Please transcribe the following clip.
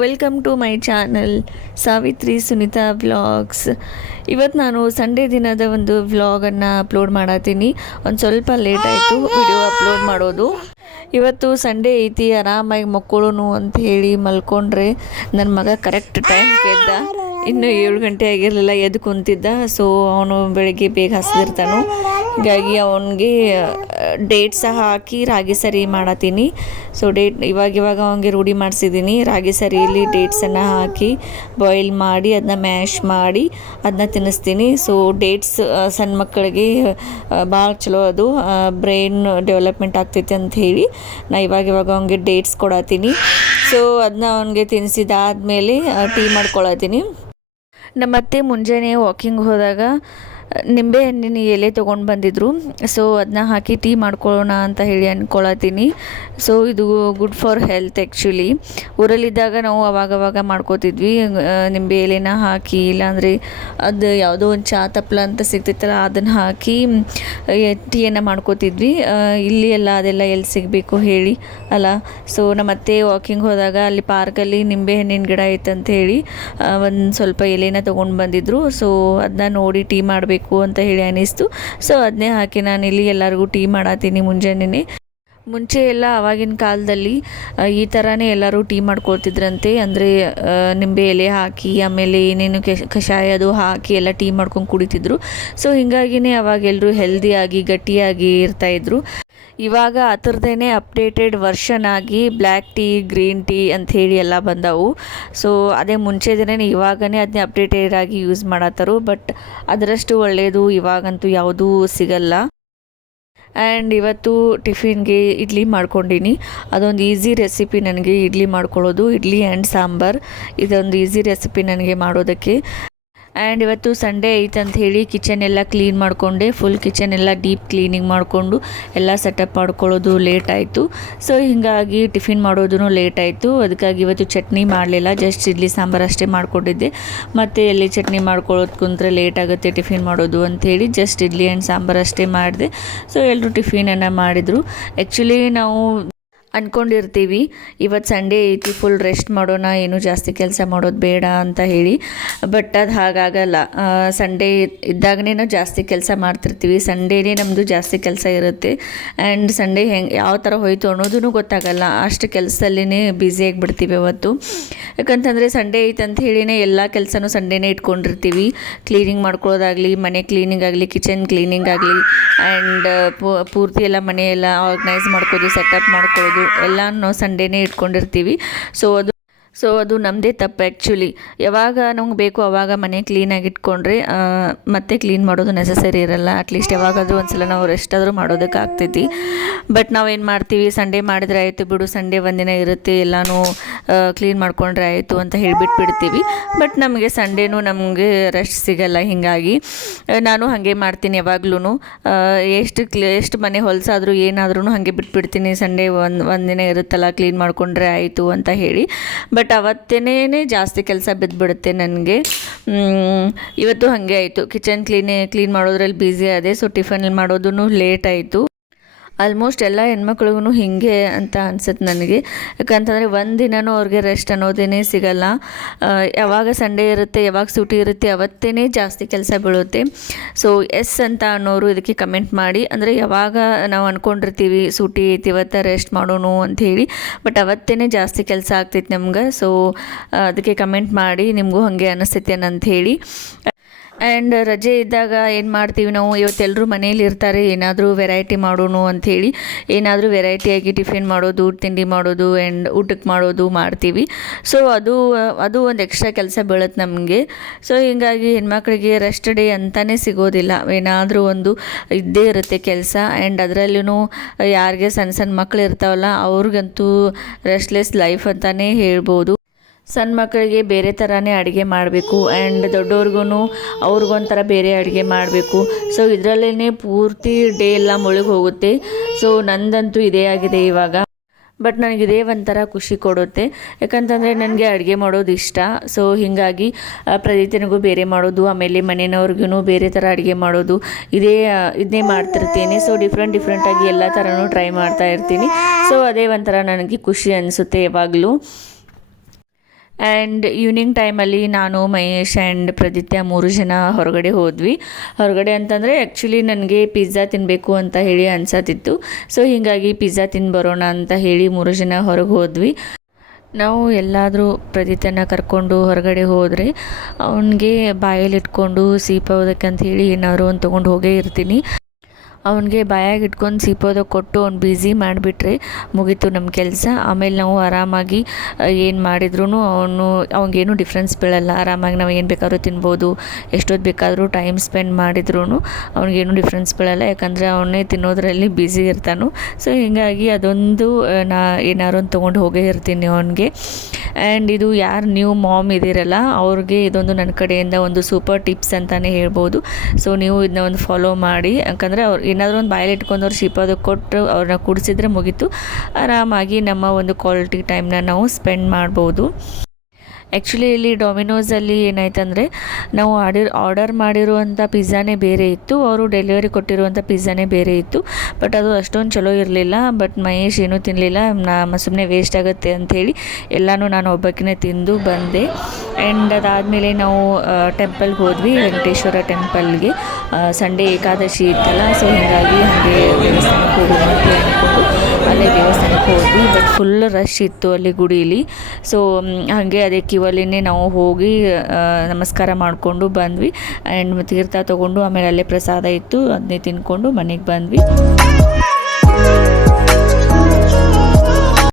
Welcome to my channel Savitri Sunita vlogs. ಇವತ್ತು ನಾನು Sunday ದಿನದ ಒಂದು ವ್ಲಾಗನ್ನು ಅಪ್ಲೋಡ್ ಮಾಡತ್ತೀನಿ. ಒಂದು ಸ್ವಲ್ಪ ಲೇಟ್ ಆಯಿತು ವಿಡಿಯೋ ಅಪ್ಲೋಡ್ ಮಾಡೋದು. ಇವತ್ತು ಸಂಡೇ ಐತಿ, ಆರಾಮಾಗಿ ಮಕ್ಕಳು ಅಂತ ಹೇಳಿ ಮಲ್ಕೊಂಡ್ರೆ ನನ್ನ ಮಗ ಕರೆಕ್ಟ್ ಟೈಮ್ಗೆ ಎದ್ದ. ಇನ್ನು 7 ಗಂಟೆ ಆಗಿರಲಿಲ್ಲ, ಎದ್ದು ಕುಂತಿದ್ದ. ಸೊ ಅವನು ಬೆಳಗ್ಗೆ ಬೇಗ ಹಸಿದಿರ್ತಾನು, ಹೀಗಾಗಿ ಅವನಿಗೆ ಡೇಟ್ ಸಹ ಹಾಕಿ ರಾಗಿ ಸರಿ ಮಾಡತ್ತೀನಿ. ಸೊ ಇವಾಗ ಅವನಿಗೆ ರೂಢಿ ಮಾಡಿಸಿದ್ದೀನಿ. ರಾಗಿ ಸರಿಯಲ್ಲಿ ಡೇಟ್ಸನ್ನು ಹಾಕಿ ಬಾಯ್ಲ್ ಮಾಡಿ ಅದನ್ನ ಮ್ಯಾಶ್ ಮಾಡಿ ಅದನ್ನ ತಿನ್ನಿಸ್ತೀನಿ. ಸೊ ಡೇಟ್ಸ್ ಸಣ್ಣ ಮಕ್ಕಳಿಗೆ ಭಾಳ ಚಲೋ, ಅದು ಬ್ರೈನ್ ಡೆವಲಪ್ಮೆಂಟ್ ಆಗ್ತೈತೆ ಅಂತ ಹೇಳಿ ನಾ ಇವಾಗ ಅವನಿಗೆ ಡೇಟ್ಸ್ ಕೊಡತ್ತೀನಿ. ಸೊ ಅದನ್ನ ಅವನಿಗೆ ತಿನ್ನಿಸಿದಾದ್ಮೇಲೆ ಟೀ ಮಾಡ್ಕೊಳತ್ತೀನಿ. ನಮ್ಮತ್ತೆ ಮುಂಜಾನೆ ವಾಕಿಂಗ್ ಹೋದಾಗ ನಿಂಬೆ ಹಣ್ಣಿನ ಎಲೆ ತೊಗೊಂಡು ಬಂದಿದ್ರು. ಸೊ ಅದನ್ನ ಹಾಕಿ ಟೀ ಮಾಡ್ಕೊಳ್ಳೋಣ ಅಂತ ಹೇಳಿ ಅಂದ್ಕೊಳತ್ತೀನಿ. ಸೊ ಇದು ಗುಡ್ ಫಾರ್ ಹೆಲ್ತ್. ಆ್ಯಕ್ಚುಲಿ ಊರಲ್ಲಿದ್ದಾಗ ನಾವು ಅವಾಗವಾಗ ಮಾಡ್ಕೋತಿದ್ವಿ, ನಿಂಬೆ ಎಲೆನ ಹಾಕಿ, ಇಲ್ಲಾಂದರೆ ಅದು ಯಾವುದೋ ಒಂದು ಚಾ ತಪ್ಪಲ ಅಂತ ಸಿಗ್ತಿತ್ತಲ್ಲ ಅದನ್ನು ಹಾಕಿ ಟೀಯನ್ನು ಮಾಡ್ಕೋತಿದ್ವಿ. ಇಲ್ಲಿ ಎಲ್ಲ ಅದೆಲ್ಲ ಎಲ್ಲಿ ಸಿಗಬೇಕು ಹೇಳಿ ಅಲ್ಲ. ಸೊ ನಮ್ಮತ್ತೆ ವಾಕಿಂಗ್ ಹೋದಾಗ ಅಲ್ಲಿ ಪಾರ್ಕಲ್ಲಿ ನಿಂಬೆ ಹಣ್ಣಿನ ಗಿಡ ಐತಂತ ಹೇಳಿ ಒಂದು ಸ್ವಲ್ಪ ಎಲೆನ ತೊಗೊಂಡು ಬಂದಿದ್ರು. ಸೊ ಅದನ್ನ ನೋಡಿ ಟೀ ಮಾಡಬೇಕು ಅಂತ ಹೇಳಿ ಅನ್ನಿಸ್ತು. ಸೊ ಅದನ್ನೇ ಹಾಕಿ ನಾನು ಇಲ್ಲಿ ಎಲ್ಲರಿಗೂ ಟೀ ಮಾಡತ್ತೀನಿ. ಮುಂಚೆ ಎಲ್ಲ ಆವಾಗಿನ ಕಾಲದಲ್ಲಿ ಈ ಥರನೇ ಎಲ್ಲರೂ ಟೀ ಮಾಡ್ಕೊಳ್ತಿದ್ರಂತೆ. ಅಂದರೆ ನಿಂಬೆ ಎಲೆ ಹಾಕಿ ಆಮೇಲೆ ಏನೇನು ಕಷಾಯ ಅದು ಹಾಕಿ ಎಲ್ಲ ಟೀ ಮಾಡ್ಕೊಂಡು ಕುಡಿತಿದ್ರು. ಸೊ ಹೀಗಾಗಿನೇ ಅವಾಗ ಎಲ್ಲರೂ ಹೆಲ್ದಿಯಾಗಿ ಗಟ್ಟಿಯಾಗಿ ಇರ್ತಾಯಿದ್ರು. ಇವಾಗ ಅದರದ್ದೇನೆ ಅಪ್ಡೇಟೆಡ್ ವರ್ಷನ್ ಆಗಿ ಬ್ಲ್ಯಾಕ್ ಟೀ, ಗ್ರೀನ್ ಟೀ ಅಂಥೇಳಿ ಎಲ್ಲ ಬಂದವು. ಸೊ ಅದೇ ಮುಂಚೆ ದಿನ ಇವಾಗನೇ ಅದನ್ನೇ ಅಪ್ಡೇಟೆಡ್ ಆಗಿ ಯೂಸ್ ಮಾಡತ್ತಾರು. ಬಟ್ ಅದರಷ್ಟು ಒಳ್ಳೆಯದು ಇವಾಗಂತೂ ಯಾವುದೂ ಸಿಗಲ್ಲ. ಆ್ಯಂಡ್ ಇವತ್ತು ಟಿಫಿನ್ಗೆ ಇಡ್ಲಿ ಮಾಡ್ಕೊಂಡಿನಿ. ಅದೊಂದು ಈಸಿ ರೆಸಿಪಿ ನನಗೆ, ಇಡ್ಲಿ ಮಾಡ್ಕೊಳ್ಳೋದು. ಇಡ್ಲಿ ಆ್ಯಂಡ್ ಸಾಂಬಾರ್ ಇದೊಂದು ಈಸಿ ರೆಸಿಪಿ ನನಗೆ ಮಾಡೋದಕ್ಕೆ. ಆ್ಯಂಡ್ ಇವತ್ತು ಸಂಡೇ ಐತಂತ ಹೇಳಿ ಕಿಚನ್ ಎಲ್ಲ ಕ್ಲೀನ್ ಮಾಡಿಕೊಂಡೆ. ಫುಲ್ ಕಿಚನ್ ಎಲ್ಲ ಡೀಪ್ ಕ್ಲೀನಿಂಗ್ ಮಾಡಿಕೊಂಡು ಎಲ್ಲ ಸೆಟಪ್ ಮಾಡ್ಕೊಳ್ಳೋದು ಲೇಟ್ ಆಯಿತು. ಸೊ ಹೀಗಾಗಿ ಟಿಫಿನ್ ಮಾಡೋದು ಲೇಟ್ ಆಯಿತು. ಅದಕ್ಕಾಗಿ ಇವತ್ತು ಚಟ್ನಿ ಮಾಡಲಿಲ್ಲ, ಜಸ್ಟ್ ಇಡ್ಲಿ ಸಾಂಬಾರು ಅಷ್ಟೇ ಮಾಡ್ಕೊಂಡಿದ್ದೆ. ಮತ್ತು ಎಲ್ಲಿ ಚಟ್ನಿ ಮಾಡ್ಕೊಳ್ಳೋದು ಕುಂತ್ರೆ ಲೇಟ್ ಆಗುತ್ತೆ ಟಿಫಿನ್ ಮಾಡೋದು ಅಂಥೇಳಿ ಜಸ್ಟ್ ಇಡ್ಲಿ ಆ್ಯಂಡ್ ಸಾಂಬಾರು ಅಷ್ಟೇ ಮಾಡಿದೆ. ಸೊ ಎಲ್ಲರೂ ಟಿಫಿನನ್ನು ಮಾಡಿದರು. ಆ್ಯಕ್ಚುಲಿ ನಾವು ಅಂದ್ಕೊಂಡಿರ್ತೀವಿ ಇವತ್ತು ಸಂಡೇ ಐತಿ, ಫುಲ್ ರೆಸ್ಟ್ ಮಾಡೋಣ, ಏನೂ ಜಾಸ್ತಿ ಕೆಲಸ ಮಾಡೋದು ಬೇಡ ಅಂತ ಹೇಳಿ. ಬಟ್ ಅದು ಹಾಗಾಗಲ್ಲ. ಸಂಡೇ ಇದ್ದಾಗನೇ ನಾವು ಜಾಸ್ತಿ ಕೆಲಸ ಮಾಡ್ತಿರ್ತೀವಿ. ಸಂಡೇನೇ ನಮ್ಮದು ಜಾಸ್ತಿ ಕೆಲಸ ಇರುತ್ತೆ. ಆ್ಯಂಡ್ ಸಂಡೇ ಯಾವ ಥರ ಹೋಯಿತು ಅನ್ನೋದೂ ಗೊತ್ತಾಗಲ್ಲ. ಅಷ್ಟು ಕೆಲಸದಲ್ಲಿನೇ ಬ್ಯುಸಿಯಾಗಿಬಿಡ್ತೀವಿ ಅವತ್ತು. ಯಾಕಂತಂದರೆ ಸಂಡೇ ಐತೆ ಅಂತ ಹೇಳಿನೇ ಎಲ್ಲ ಕೆಲಸನೂ ಸಂಡೇನೇ ಇಟ್ಕೊಂಡಿರ್ತೀವಿ. ಕ್ಲೀನಿಂಗ್ ಮಾಡ್ಕೊಳ್ಳೋದಾಗಲಿ, ಮನೆ ಕ್ಲೀನಿಂಗ್ ಆಗಲಿ, ಕಿಚನ್ ಕ್ಲೀನಿಂಗ್ ಆಗಲಿ, ಆ್ಯಂಡ್ ಪೂರ್ತಿ ಎಲ್ಲ ಮನೆಯೆಲ್ಲ ಆರ್ಗನೈಸ್ ಮಾಡ್ಕೋದು, ಸೆಟಪ್ ಮಾಡ್ಕೊಳ್ಳೋದು ಎಲ್ಲ ನಾವು ಸಂಡೇನೇ ಇಟ್ಕೊಂಡಿರ್ತೀವಿ. ಸೊ ಅದು ನಮ್ಮದೇ ತಪ್ಪು. ಆ್ಯಕ್ಚುಲಿ ಯಾವಾಗ ನಮ್ಗೆ ಬೇಕು ಆವಾಗ ಮನೆ ಕ್ಲೀನಾಗಿ ಇಟ್ಕೊಂಡ್ರೆ ಮತ್ತೆ ಕ್ಲೀನ್ ಮಾಡೋದು ನೆಸಸರಿ ಇರಲ್ಲ. ಅಟ್ಲೀಸ್ಟ್ ಯಾವಾಗಾದರೂ ಒಂದ್ಸಲ ನಾವು ರೆಸ್ಟ್ ಆದರೂ ಮಾಡೋದಕ್ಕೆ ಆಗ್ತೈತಿ. ಬಟ್ ನಾವೇನು ಮಾಡ್ತೀವಿ, ಸಂಡೇ ಮಾಡಿದ್ರೆ ಆಯಿತು ಬಿಡು, ಸಂಡೇ ಒಂದಿನ ಇರುತ್ತೆ, ಎಲ್ಲನೂ ಕ್ಲೀನ್ ಮಾಡ್ಕೊಂಡ್ರೆ ಆಯಿತು ಅಂತ ಹೇಳಿಬಿಟ್ಬಿಡ್ತೀವಿ. ಬಟ್ ನಮಗೆ ಸಂಡೇನೂ ನಮಗೆ ರೆಸ್ಟ್ ಸಿಗಲ್ಲ. ಹೀಗಾಗಿ ನಾನು ಹಾಗೆ ಮಾಡ್ತೀನಿ ಯಾವಾಗ್ಲೂ. ಎಷ್ಟು ಮನೆ ಹೊಲಸಾದರೂ ಏನಾದ್ರೂ ಹಾಗೆ ಬಿಟ್ಬಿಡ್ತೀನಿ. ಸಂಡೇ ಒಂದಿನ ಇರುತ್ತಲ್ಲ, ಕ್ಲೀನ್ ಮಾಡಿಕೊಂಡ್ರೆ ಆಯಿತು ಅಂತ ಹೇಳಿ. ಬಟ್ ಅವತ್ತೇನೇ ಜಾಸ್ತಿ ಕೆಲಸ ಬಿದ್ದುಬಿಡುತ್ತೆ ನನಗೆ. ಇವತ್ತು ಹಾಗೆ ಆಯಿತು. ಕಿಚನ್ ಕ್ಲೀನ್ ಮಾಡೋದ್ರಲ್ಲಿ ಬ್ಯುಸಿ ಆದೆ. ಸೊ ಟಿಫನ್ ಮಾಡೋದು ಲೇಟ್ ಆಯಿತು. ಆಲ್ಮೋಸ್ಟ್ ಎಲ್ಲ ಹೆಣ್ಮಕ್ಳಿಗೂ ಹೀಗೆ ಅಂತ ಅನ್ಸುತ್ತೆ ನನಗೆ. ಯಾಕಂತಂದರೆ ಒಂದಿನವೂ ಅವ್ರಿಗೆ ರೆಸ್ಟ್ ಅನ್ನೋದೇ ಸಿಗಲ್ಲ. ಯಾವಾಗ ಸಂಡೇ ಇರುತ್ತೆ, ಯಾವಾಗ ಸೂಟಿ ಇರುತ್ತೆ ಅವತ್ತೇ ಜಾಸ್ತಿ ಕೆಲಸ ಬೀಳುತ್ತೆ. ಸೊ ಎಸ್ ಅಂತ ಅನ್ನೋರು ಇದಕ್ಕೆ ಕಮೆಂಟ್ ಮಾಡಿ. ಅಂದರೆ ಯಾವಾಗ ನಾವು ಅಂದ್ಕೊಂಡಿರ್ತೀವಿ ಸೂಟಿ ಐತಿ ಇವತ್ತು ರೆಸ್ಟ್ ಮಾಡೋಣ ಅಂಥೇಳಿ, ಬಟ್ ಅವತ್ತೇ ಜಾಸ್ತಿ ಕೆಲಸ ಆಗ್ತೈತಿ ನಮ್ಗೆ. ಸೊ ಅದಕ್ಕೆ ಕಮೆಂಟ್ ಮಾಡಿ ನಿಮಗೂ ಹಾಗೆ ಅನ್ನಿಸ್ತೈತೆ ಅಂಥೇಳಿ. ಆ್ಯಂಡ್ ರಜೆ ಇದ್ದಾಗ ಏನು ಮಾಡ್ತೀವಿ ನಾವು, ಇವತ್ತೆಲ್ಲರೂ ಮನೇಲಿ ಇರ್ತಾರೆ, ಏನಾದರೂ ವೆರೈಟಿ ಮಾಡೋಣ ಅಂಥೇಳಿ ಏನಾದರೂ ವೆರೈಟಿಯಾಗಿ ಟಿಫಿನ್ ಮಾಡೋದು, ತಿಂಡಿ ಮಾಡೋದು ಆ್ಯಂಡ್ ಊಟಕ್ಕೆ ಮಾಡೋದು ಮಾಡ್ತೀವಿ. ಸೊ ಅದು ಒಂದು ಎಕ್ಸ್ಟ್ರಾ ಕೆಲಸ ಬೀಳುತ್ತೆ ನಮಗೆ. ಸೊ ಹೀಗಾಗಿ ಹೆಣ್ಮಕ್ಳಿಗೆ ರೆಸ್ಟ್ ಡೇ ಅಂತಲೇ ಸಿಗೋದಿಲ್ಲ. ಏನಾದರೂ ಒಂದು ಇದ್ದೇ ಇರುತ್ತೆ ಕೆಲಸ. ಆ್ಯಂಡ್ ಅದರಲ್ಲೂ ಯಾರಿಗೆ ಸಣ್ಣ ಮಕ್ಕಳು ಇರ್ತಾವಲ್ಲ ಅವ್ರಿಗಂತೂ ರೆಸ್ಟ್ಲೆಸ್ ಲೈಫ್ ಅಂತಲೇ ಹೇಳ್ಬೋದು. ಸಣ್ಣ ಮಕ್ಕಳಿಗೆ ಬೇರೆ ಥರನೇ ಅಡುಗೆ ಮಾಡಬೇಕು, ಆ್ಯಂಡ್ ದೊಡ್ಡವ್ರಿಗೂ ಅವ್ರಿಗೊಂಥರ ಬೇರೆ ಅಡುಗೆ ಮಾಡಬೇಕು. ಸೊ ಇದರಲ್ಲೇ ಪೂರ್ತಿ ಡೇ ಎಲ್ಲ ಮುಳುಗಿ ಹೋಗುತ್ತೆ. ಸೊ ನಂದಂತೂ ಇದೇ ಆಗಿದೆ ಇವಾಗ. ಬಟ್ ನನಗಿದೇ ಒಂಥರ ಖುಷಿ ಕೊಡುತ್ತೆ. ಯಾಕಂತಂದರೆ ನನಗೆ ಅಡುಗೆ ಮಾಡೋದು ಇಷ್ಟ. ಸೊ ಹೀಗಾಗಿ ಪ್ರತಿದಿನವೂ ಬೇರೆ ಮಾಡೋದು, ಆಮೇಲೆ ಮನೆಯವ್ರಿಗೂ ಬೇರೆ ಥರ ಅಡುಗೆ ಮಾಡೋದು, ಇದನ್ನೇ ಮಾಡ್ತಿರ್ತೀನಿ. ಸೊ ಡಿಫ್ರೆಂಟಾಗಿ ಎಲ್ಲ ಥರನೂ ಟ್ರೈ ಮಾಡ್ತಾ ಇರ್ತೀನಿ. ಸೊ ಅದೇ ಒಂಥರ ನನಗೆ ಖುಷಿ ಅನಿಸುತ್ತೆ ಯಾವಾಗಲೂ. ಆ್ಯಂಡ್ ಈವ್ನಿಂಗ್ ಟೈಮಲ್ಲಿ ನಾನು ಮಹೇಶ್ ಆ್ಯಂಡ್ ಪ್ರದಿತ್ಯ 3 ಜನ ಹೊರಗಡೆ ಹೋದ್ವಿ. ಹೊರಗಡೆ ಅಂತಂದರೆ ಆ್ಯಕ್ಚುಲಿ ನನಗೆ ಪಿಜ್ಜಾ ತಿನ್ನಬೇಕು ಅಂತ ಹೇಳಿ ಅನ್ಸತ್ತಿತ್ತು. ಸೊ ಹೀಗಾಗಿ ಪಿಜ್ಜಾ ತಿಂದು ಬರೋಣ ಅಂತ ಹೇಳಿ 3 ಜನ ಹೊರಗೆ ಹೋದ್ವಿ. ನಾವು ಎಲ್ಲಾದರೂ ಪ್ರದಿತ್ಯನ ಕರ್ಕೊಂಡು ಹೊರಗಡೆ ಹೋದರೆ ಅವನಿಗೆ ಬಾಯಲ್ಲಿ ಇಟ್ಕೊಂಡು ಸೀಪೋದಕ್ಕಂತ ಹೇಳಿ ಏನಾದ್ರು ಒಂದು ತೊಗೊಂಡು ಹೋಗೇ ಇರ್ತೀನಿ. ಅವನಿಗೆ ಬಾಯಾಗಿ ಇಟ್ಕೊಂಡು ಸೀಪೋದಕ್ಕೆ ಕೊಟ್ಟು ಅವ್ನು ಬ್ಯುಸಿ ಮಾಡಿಬಿಟ್ರೆ ಮುಗೀತು ನಮ್ಮ ಕೆಲಸ. ಆಮೇಲೆ ನಾವು ಆರಾಮಾಗಿ ಏನು ಮಾಡಿದ್ರೂ ಅವ್ನಿಗೇನು ಡಿಫ್ರೆನ್ಸ್ ಬೀಳಲ್ಲ. ಆರಾಮಾಗಿ ನಾವು ಏನು ಬೇಕಾದ್ರೂ ತಿನ್ಬೋದು. ಎಷ್ಟೊತ್ತು ಬೇಕಾದರೂ ಟೈಮ್ ಸ್ಪೆಂಡ್ ಮಾಡಿದ್ರೂ ಅವ್ನಿಗೇನು ಡಿಫ್ರೆನ್ಸ್ ಬೀಳಲ್ಲ, ಯಾಕಂದರೆ ಅವನೇ ತಿನ್ನೋದ್ರಲ್ಲಿ ಬ್ಯುಸಿ ಇರ್ತಾನೆ. ಸೊ ಹೀಗಾಗಿ ಅದೊಂದು ಏನಾದ್ರು ಒಂದು ತೊಗೊಂಡು ಹೋಗೇ ಇರ್ತೀನಿ ಅವನಿಗೆ. ಆ್ಯಂಡ್ ಇದು ಯಾರು ನ್ಯೂ ಮಾಮ್ ಇದ್ದೀರಲ್ಲ ಅವ್ರಿಗೆ ಇದೊಂದು ನನ್ನ ಕಡೆಯಿಂದ ಒಂದು ಸೂಪರ್ ಟಿಪ್ಸ್ ಅಂತಲೇ ಹೇಳ್ಬೋದು. ಸೊ ನೀವು ಇದನ್ನ ಒಂದು ಫಾಲೋ ಮಾಡಿ, ಯಾಕಂದರೆ ಅವ್ರು ಏನಾದರೂ ಒಂದು ಬಾಯಲ್ಲಿ ಇಟ್ಕೊಂಡು ಅವ್ರು ಶೀಪೋದಕ್ಕೆ ಕೊಟ್ಟು ಅವ್ರನ್ನ ಕುಡಿಸಿದ್ರೆ ಮುಗೀತು. ಆರಾಮಾಗಿ ನಮ್ಮ ಒಂದು ಕ್ವಾಲಿಟಿ ಟೈಮ್ನ ನಾವು ಸ್ಪೆಂಡ್ ಮಾಡ್ಬೋದು. ಆ್ಯಕ್ಚುಲಿ ಇಲ್ಲಿ ಡೊಮಿನೋಸಲ್ಲಿ ಏನಾಯ್ತಂದರೆ ನಾವು ಆರ್ಡರ್ ಮಾಡಿರುವಂಥ ಪಿಜ್ಜಾನೇ ಬೇರೆ ಇತ್ತು, ಅವರು ಡೆಲಿವರಿ ಕೊಟ್ಟಿರುವಂಥ ಪಿಜ್ಜಾನೇ ಬೇರೆ ಇತ್ತು. ಬಟ್ ಅದು ಅಷ್ಟೊಂದು ಚಲೋ ಇರಲಿಲ್ಲ. ಬಟ್ ಮಹೇಶ್ ಏನೂ ತಿನ್ನಲಿಲ್ಲ. ಸುಮ್ಮನೆ ವೇಸ್ಟ್ ಆಗುತ್ತೆ ಅಂಥೇಳಿ ಎಲ್ಲನೂ ನಾನು ಒಬ್ಬಾಕಿನೇ ತಿಂದು ಬಂದೆ. ಆ್ಯಂಡ್ ಅದಾದಮೇಲೆ ನಾವು ಟೆಂಪಲ್ಗೆ ಹೋದ್ವಿ, ವೆಂಕಟೇಶ್ವರ ಟೆಂಪಲ್ಗೆ. ಸಂಡೇ ಏಕಾದಶಿ ಇತ್ತಲ್ಲ, ಸೊ ಹೀಗಾಗಿ ಹಾಗೆ ದೇವಸ್ಥಾನಕ್ಕೆ ಹೋಗೋಣ ಅಂತ ಅಂದ್ಕೊಂಡು ಅಲ್ಲೇ ದೇವಸ್ಥಾನಕ್ಕೆ ಹೋದ್ವಿ. ಬಟ್ ಫುಲ್ ರಶ್ ಇತ್ತು ಅಲ್ಲಿ ಗುಡೀಲಿ. ಸೊ ಹಾಗೆ ಅದೇ ಕ್ಯೂವಲ್ಲಿನೇ ನಾವು ಹೋಗಿ ನಮಸ್ಕಾರ ಮಾಡಿಕೊಂಡು ಬಂದ್ವಿ. ಆ್ಯಂಡ್ ತೀರ್ಥ ತೊಗೊಂಡು ಆಮೇಲೆ ಅಲ್ಲೇ ಪ್ರಸಾದ ಇತ್ತು, ಅದನ್ನೇ ತಿಂದ್ಕೊಂಡು ಮನೆಗೆ ಬಂದ್ವಿ.